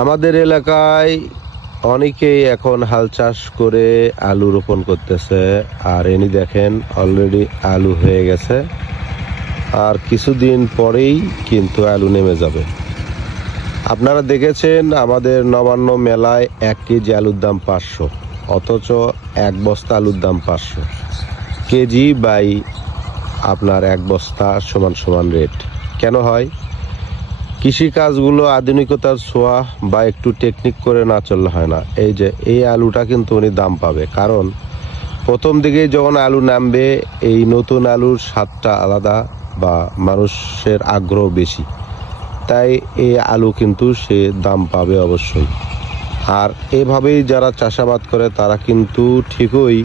আমাদের এলাকায় অনেকেই এখন হাল চাষ করে আলু রোপণ করতেছে। আর এনি দেখেন অলরেডি আলু হয়ে গেছে, আর কিছুদিন পরেই কিন্তু আলু নেমে যাবে। আপনারা দেখেছেন আমাদের নবান্ন মেলায় 1 কেজি আলুর দাম 500, অথচ 1 বস্তা আলুর দাম 500 কেজি বাই আপনার 1 বস্তা সমান সমান রেট। কেন হয়? কৃষিকাজগুলো আধুনিকতার ছোঁয়া বা একটু টেকনিক করে না চললে হয় না। এই যে এই আলুটা কিন্তু উনি দাম পাবে, কারণ প্রথম দিকে যখন আলু নামবে এই নতুন আলুর স্বাদটা আলাদা বা মানুষের আগ্রহ বেশি, তাই এই আলু কিন্তু সে দাম পাবে অবশ্যই। আর এভাবেই যারা চাষাবাদ করে তারা কিন্তু ঠিকই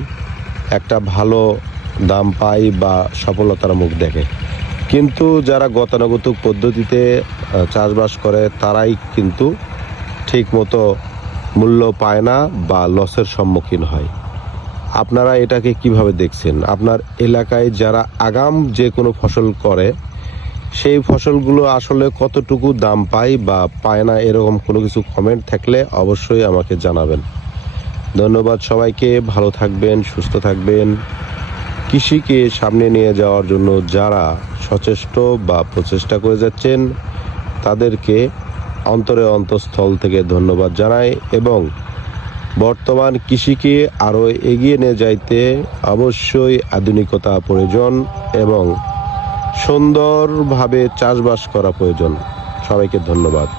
একটা ভালো দাম পায় বা সফলতার মুখ দেখে। কিন্তু যারা গতানুগতিক পদ্ধতিতে চাষবাস করে তারাই কিন্তু ঠিক মতো মূল্য পায় না বা লসের সম্মুখীন হয়। আপনারা এটাকে কিভাবে দেখছেন? আপনার এলাকায় যারা আগাম যে কোনো ফসল করে সেই ফসলগুলো আসলে কতটুকু দাম পায় বা পায় না, এরকম কোনো কিছু কমেন্ট থাকলে অবশ্যই আমাকে জানাবেন। ধন্যবাদ সবাইকে। ভালো থাকবেন, সুস্থ থাকবেন। কৃষিকে সামনে নিয়ে যাওয়ার জন্য যারা সচেষ্ট বা প্রচেষ্টা করে যাচ্ছেন তাদেরকে অন্তঃস্থল থেকে ধন্যবাদ জানাই। এবং বর্তমান কৃষিকে আরও এগিয়ে নিয়ে যাইতে অবশ্যই আধুনিকতা প্রয়োজন এবং সুন্দরভাবে চাষবাস করা প্রয়োজন। সবাইকে ধন্যবাদ।